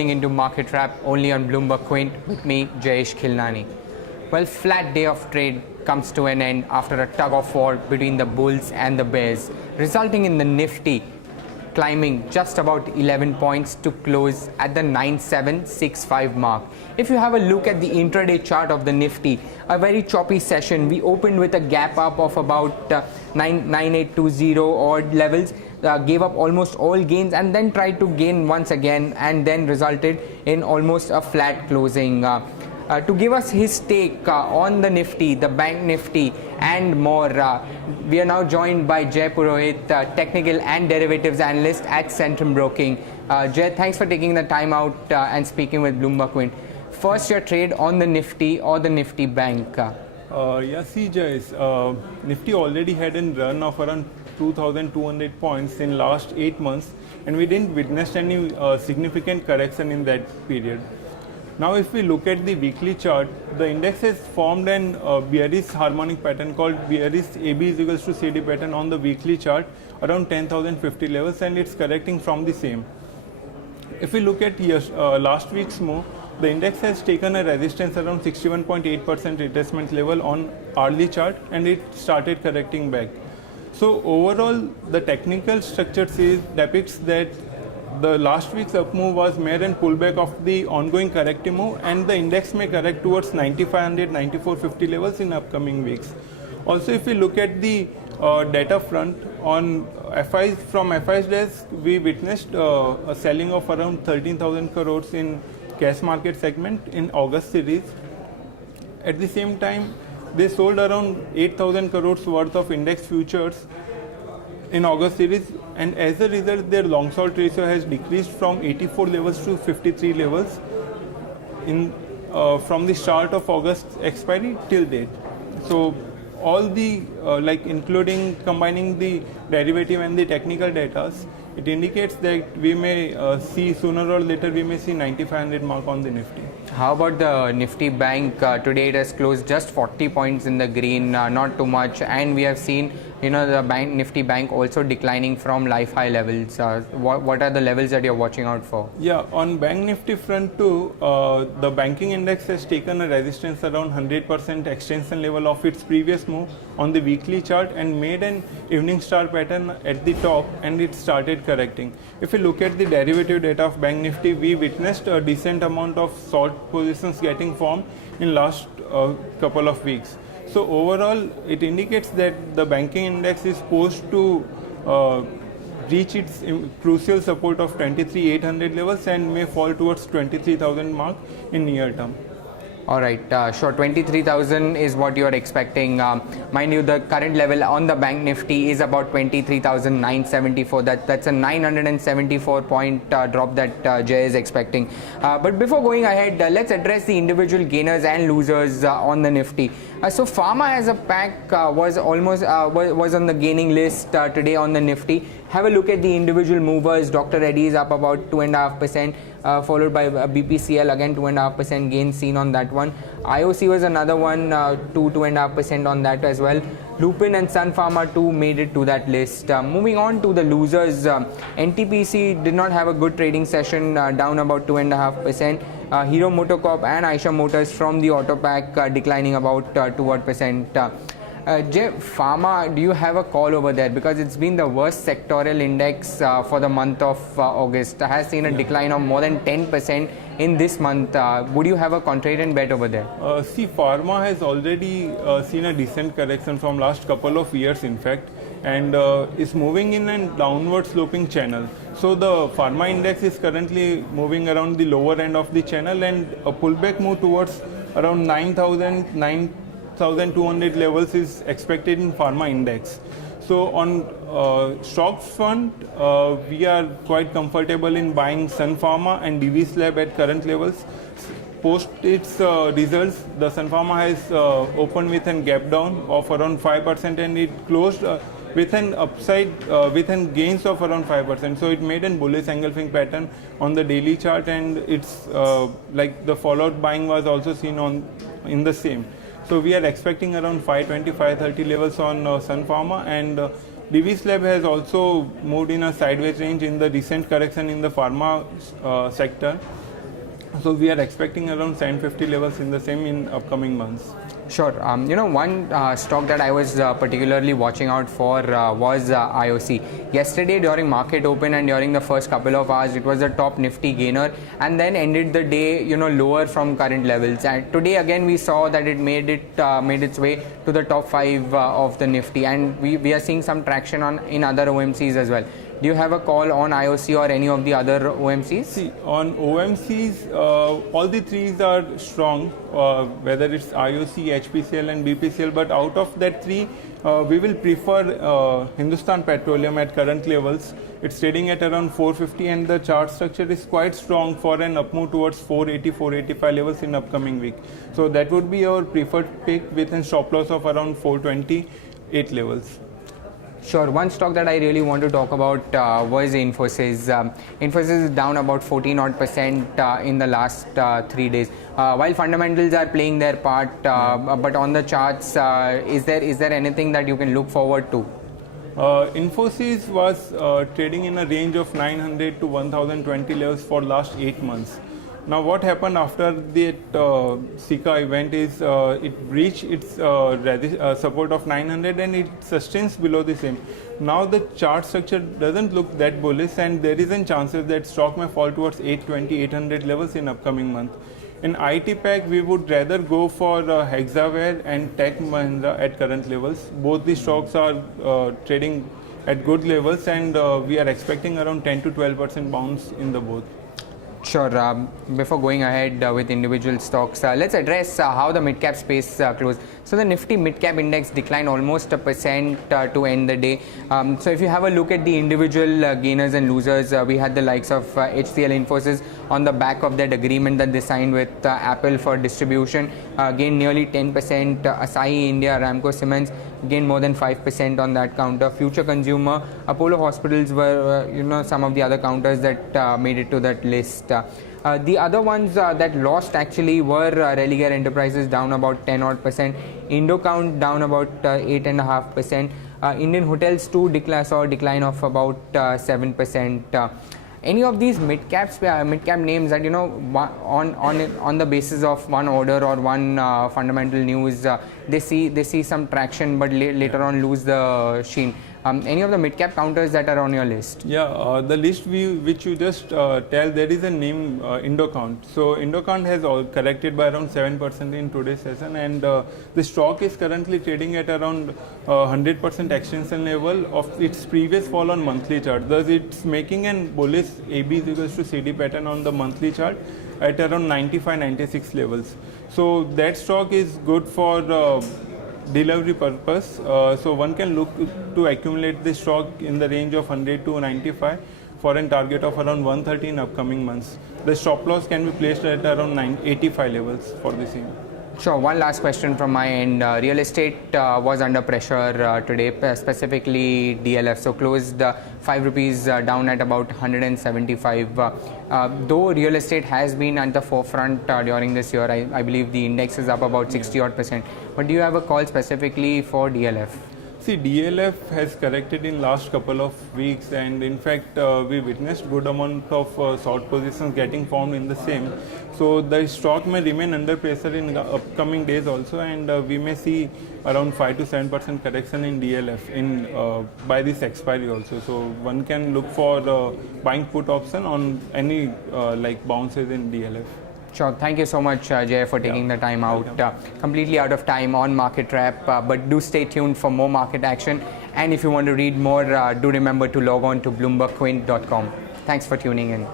Into Market Wrap only on Bloomberg Quint with me, Jayesh Khilnani. Well, flat day of trade comes to an end after a tug of war between the bulls and the bears, resulting in the Nifty climbing just about 11 points to close at the 9765 mark. If you have a look at the intraday chart of the Nifty, a very choppy session. We opened with a gap up of about 9820 odd levels, gave up almost all gains and then tried to gain once again and then resulted in almost a flat closing. To give us his take on the Nifty, the Bank Nifty and more, we are now joined by Jay Purohit, technical and derivatives analyst at Centrum Broking. Jay, thanks for taking the time out and speaking with Bloomberg Quint. First, your trade on the Nifty or the Nifty Bank? See, Jay, Nifty already had a run of around 2,200 points in last 8 months, and we didn't witness any significant correction in that period. Now, if we look at the weekly chart, the index has formed an bearish harmonic pattern called bearish AB is equals to CD pattern on the weekly chart around 10,050 levels, and it's correcting from the same. If we look at last week's move, the index has taken a resistance around 61.8% retracement level on hourly chart, and it started correcting back. So overall, the technical structure depicts that the last week's up move was mere and pullback of the ongoing corrective move, and the index may correct towards 9500, 9450 levels in upcoming weeks. Also, if we look at the data front on FIs, from FIs desk, we witnessed a selling of around 13,000 crores in cash market segment in August series. At the same time, they sold around 8,000 crores worth of index futures in August series, and as a result, their long short ratio has decreased from 84 levels to 53 levels in from the start of August expiry till date. So all the including combining the derivative and the technical data, it indicates that we may see sooner or later we may see 9500 mark on the Nifty. How about the Nifty Bank? Today it has closed just 40 points in the green, not too much, and we have seen the Nifty Bank also declining from life high levels. What are the levels that you're watching out for? Yeah, on Bank Nifty front too, the banking index has taken a resistance around 100% extension level of its previous move on the weekly chart and made an evening star pattern at the top, and it started correcting. If we look at the derivative data of Bank Nifty, we witnessed a decent amount of short positions getting formed in last couple of weeks. So overall, it indicates that the banking index is poised to reach its crucial support of 23,800 levels and may fall towards 23,000 mark in near term. All right, sure. 23,000 is what you are expecting. Mind you, the current level on the Bank Nifty is about 23,974. That's a 974 point drop that Jay is expecting. But before going ahead, let's address the individual gainers and losers on the Nifty. So Pharma as a pack was on the gaining list today on the Nifty. Have a look at the individual movers. Dr. Reddy is up about 2.5%. Followed by BPCL, again 2.5% gain seen on that one. IOC was another one, 2.5% on that as well. Lupin and Sun Pharma too made it to that list. Moving on to the losers, NTPC did not have a good trading session, down about 2.5%. Hero Motocorp and Eicher Motors from the auto pack declining about 2%. Jay, Pharma, do you have a call over there? Because it's been the worst sectoral index for the month of August. It has seen a decline of more than 10% in this month. Would you have a contrarian bet over there? See, Pharma has already seen a decent correction from last couple of years, in fact, and is moving in a downward sloping channel. So the Pharma index is currently moving around the lower end of the channel, and a pullback move towards around 9,200 levels is expected in Pharma index. So on stocks front, we are quite comfortable in buying Sun Pharma and DV Slab at current levels. Post its results, the Sun Pharma has opened with a gap down of around 5%, and it closed with an upside, with an gains of around 5%. So it made a bullish engulfing pattern on the daily chart, and it's like the followed buying was also seen in the same. So we are expecting around 520, 530 levels on Sun Pharma, and DV Slab has also moved in a sideways range in the recent correction in the pharma sector. So we are expecting around 750 levels in the same in upcoming months. Sure. One stock that I was particularly watching out for was IOC. Yesterday during market open and during the first couple of hours, it was a top Nifty gainer and then ended the day, lower from current levels. And today again we saw that it made its way to the top 5 of the Nifty, and we are seeing some traction in other OMCs as well. Do you have a call on IOC or any of the other OMCs? See, on OMCs, all the threes are strong, whether it's IOC, HPCL and BPCL, but out of that three, we will prefer Hindustan Petroleum at current levels. It's trading at around 450 and the chart structure is quite strong for an up move towards 480, 485 levels in upcoming week. So that would be our preferred pick with a stop loss of around 428 levels. Sure. One stock that I really want to talk about was Infosys. Infosys is down about 14% in the last 3 days. While fundamentals are playing their part, but on the charts, is there anything that you can look forward to? Infosys was trading in a range of 900 to 1020 levels for last 8 months. Now what happened after the Sika event is it breached its support of 900 and it sustains below the same. Now the chart structure doesn't look that bullish and there is a chance that stock may fall towards 820, 800 levels in upcoming month. In IT pack, we would rather go for Hexaware and Tech Mahindra at current levels. Both the stocks are trading at good levels and we are expecting around 10 to 12% bounce in the both. Sure. Before going ahead with individual stocks, let's address how the mid-cap space closed. So the Nifty mid-cap index declined almost 1% to end the day. So if you have a look at the individual gainers and losers, we had the likes of HCL Infosys on the back of that agreement that they signed with Apple for distribution, gained nearly 10%. Asahi India, Ramco Siemens gained more than 5% on that counter. Future Consumer, Apollo Hospitals were some of the other counters that made it to that list. The other ones that lost actually were Religare Enterprises, down about 10% Indocount down about 8.5%. Indian Hotels too saw a decline of about 7%. Any of these mid-cap names that on the basis of one order or one fundamental news, they see some traction, but later on lose the sheen. Any of the mid-cap counters that are on your list? Yeah, the list which you just tell, there is a name Indocount. So Indocount has corrected by around 7% in today's session, and the stock is currently trading at around 100% extension level of its previous fall on monthly chart. Thus, it's making an bullish AB is equals to CD pattern on the monthly chart at around 95-96 levels. So that stock is good for delivery purpose, so one can look to accumulate this stock in the range of 100 to 95 for a target of around 130 in upcoming months. The stop loss can be placed at around 85 levels for the same. Sure. One last question from my end. Real estate was under pressure today, specifically DLF. So closed 5 rupees down at about 175. Though real estate has been at the forefront during this year, I believe the index is up about 60 odd percent. But do you have a call specifically for DLF? See, DLF has corrected in last couple of weeks, and in fact we witnessed good amount of short positions getting formed in the same. So the stock may remain under pressure in the upcoming days also, and we may see around 5 to 7% correction in DLF by this expiry also. So one can look for buying put option on any like bounces in DLF. Sure. Thank you so much, Jay, for taking the time out. Completely out of time on Market Wrap, but do stay tuned for more market action. And if you want to read more, do remember to log on to bloombergquint.com. Thanks for tuning in.